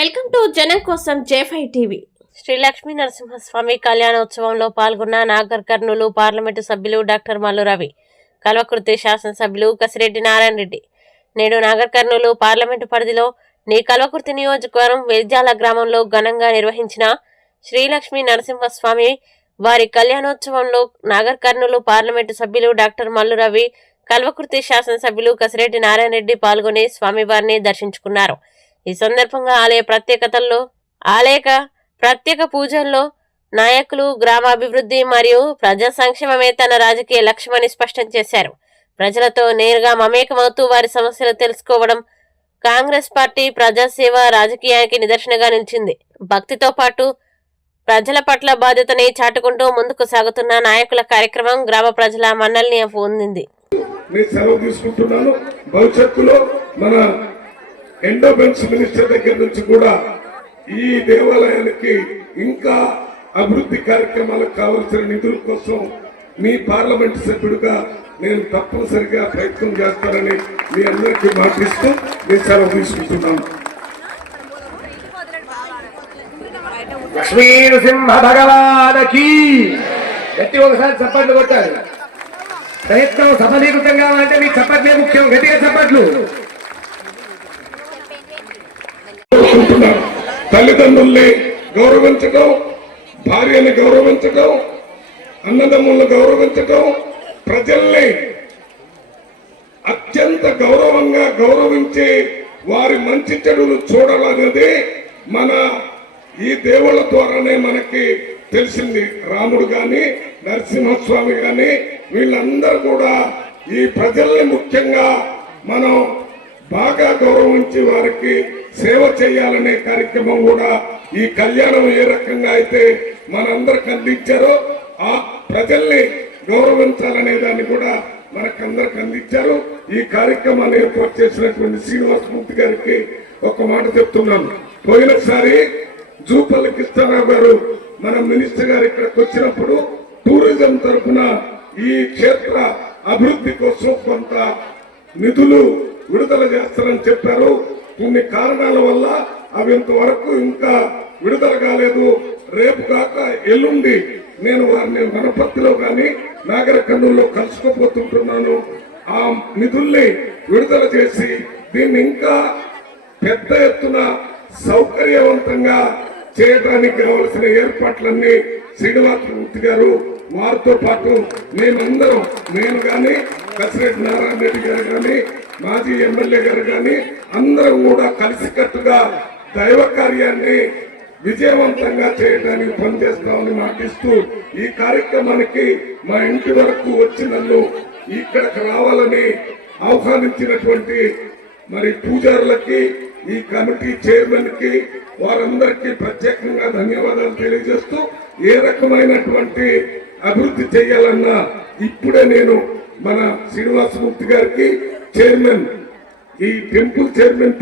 Welcome to జనం కోసం జేఫై టీవీ. శ్రీ లక్ష్మీ నరసింహస్వామి కళ్యాణోత్సవంలో పాల్గొన్న నాగర్ కర్నూలు పార్లమెంటు సభ్యులు డాక్టర్ మల్లు రవి కల్వకుర్తి శాసనసభ్యులు కసిరెడ్డి నారాయణ రెడ్డి. నేడు నాగర్ కర్నూలు పార్లమెంటు పరిధిలో నీ కల్వకుర్తి నియోజకవర్గం వెల్జాల గ్రామంలో ఘనంగా నిర్వహించిన శ్రీలక్ష్మీ నరసింహస్వామి వారి కళ్యాణోత్సవంలో నాగర్ కర్నూలు పార్లమెంటు సభ్యులు డాక్టర్ మల్లు రవి కల్వకుర్తి శాసనసభ్యులు కసిరెడ్డి నారాయణ రెడ్డి పాల్గొని స్వామివారిని దర్శించుకున్నారు. ఈ సందర్భంగా ఆలయ ప్రత్యేకతల్లో ఆలయ ప్రత్యేక పూజల్లో నాయకులు గ్రామాభివృద్ధి మరియు ప్రజా సంక్షేమమే తన రాజకీయ లక్ష్యమని స్పష్టం చేశారు. ప్రజలతో నేరుగా మమేకమవుతూ వారి సమస్యలు తెలుసుకోవడం కాంగ్రెస్ పార్టీ ప్రజాసేవ రాజకీయానికి నిదర్శనగా నిలిచింది. భక్తితో పాటు ప్రజల పట్ల బాధ్యతని చాటుకుంటూ ముందుకు సాగుతున్న నాయకుల కార్యక్రమం గ్రామ ప్రజల మన్నల్ని పొందింది. భవిష్యత్తులో మన ఎండోమెంట్స్ మినిస్టర్ దగ్గర నుంచి కూడా ఈ దేవాలయానికి ఇంకా అభివృద్ధి కార్యక్రమాలకు కావలసిన నిధుల కోసం మీ పార్లమెంట్ సభ్యుడిగా నేను తప్పనిసరిగా ప్రయత్నం చేస్తానని మీ అందరికీ మాటిస్తూ నేను సెలవు తీసుకుంటున్నాను. లక్ష్మీనృసింహ భగవానకి గట్టి ఒకసారి చప్పట్లు కొట్టాలి. ప్రయత్నం సఫలీకృతం కావాలంటే మీ చప్పట్లే ముఖ్యం గట్టిగా చప్పట్లు. కోరుకుంటున్నాను తల్లిదండ్రుల్ని గౌరవించడం భార్యని గౌరవించడం అన్నదమ్ములను గౌరవించడం ప్రజల్ని అత్యంత గౌరవంగా గౌరవించి వారి మంచి చెడులు చూడాలన్నది మన ఈ దేవుళ్ళ ద్వారానే మనకి తెలిసింది. రాముడు కానీ నరసింహస్వామి కానీ వీళ్ళందరూ కూడా ఈ ప్రజల్ని ముఖ్యంగా మనం బాగా గౌరవించి వారికి సేవ చేయాలనే కార్యక్రమం కూడా ఈ కళ్యాణం ఏ రకంగా అయితే మనందరికి అందించారో ఆ ప్రజల్ని గౌరవించాలనే దాన్ని కూడా మనకందరికి అందించారు. ఈ కార్యక్రమాన్ని ఏర్పాటు చేసినటువంటి శ్రీనివాసమూర్తి గారికి ఒక మాట చెప్తున్నాను. పోయినసారి జూపల్లి కృష్ణారావు గారు మన మినిస్టర్ గారు ఇక్కడికి వచ్చినప్పుడు టూరిజం తరఫున ఈ క్షేత్ర అభివృద్ధి కోసం కొంత నిధులు విడుదల చేస్తారని చెప్పారు. కొన్ని కారణాల వల్ల అవి ఇంతవరకు ఇంకా విడుదల కాలేదు. రేపు కాక ఎల్లుండి నేను వారిని వనపర్తిలో కానీ నాగర కర్నూలులో కలుసుకోపోతుంటున్నాను ఆ నిధుల్ని విడుదల చేసి దీన్ని ఇంకా పెద్ద ఎత్తున సౌకర్యవంతంగా చేయడానికి కావలసిన ఏర్పాట్లన్నీ శ్రీనివాసమూర్తి గారు వారితో పాటు మేమందరం నేను కానీ కసిరెడ్డి నారాయణ రెడ్డి గారు కానీ మాజీ ఎమ్మెల్యే గారు కానీ అందరం కూడా కలిసికట్టుగా దైవ కార్యాన్ని విజయవంతంగా చేయడానికి పనిచేస్తామని మాటిస్తూ ఈ కార్యక్రమానికి మా ఇంటి వరకు వచ్చి నన్ను ఇక్కడికి రావాలని ఆహ్వానించినటువంటి మరి పూజారులకి ఈ కమిటీ చైర్మన్కి వారందరికీ ప్రత్యేకంగా ధన్యవాదాలు తెలియజేస్తూ ఏ రకమైనటువంటి అభివృద్ధి చేయాలన్నా ఇప్పుడే నేను మన శ్రీనివాసమూర్తి గారికి చైర్మన్ ఈ టెంపుల్ చైర్మన్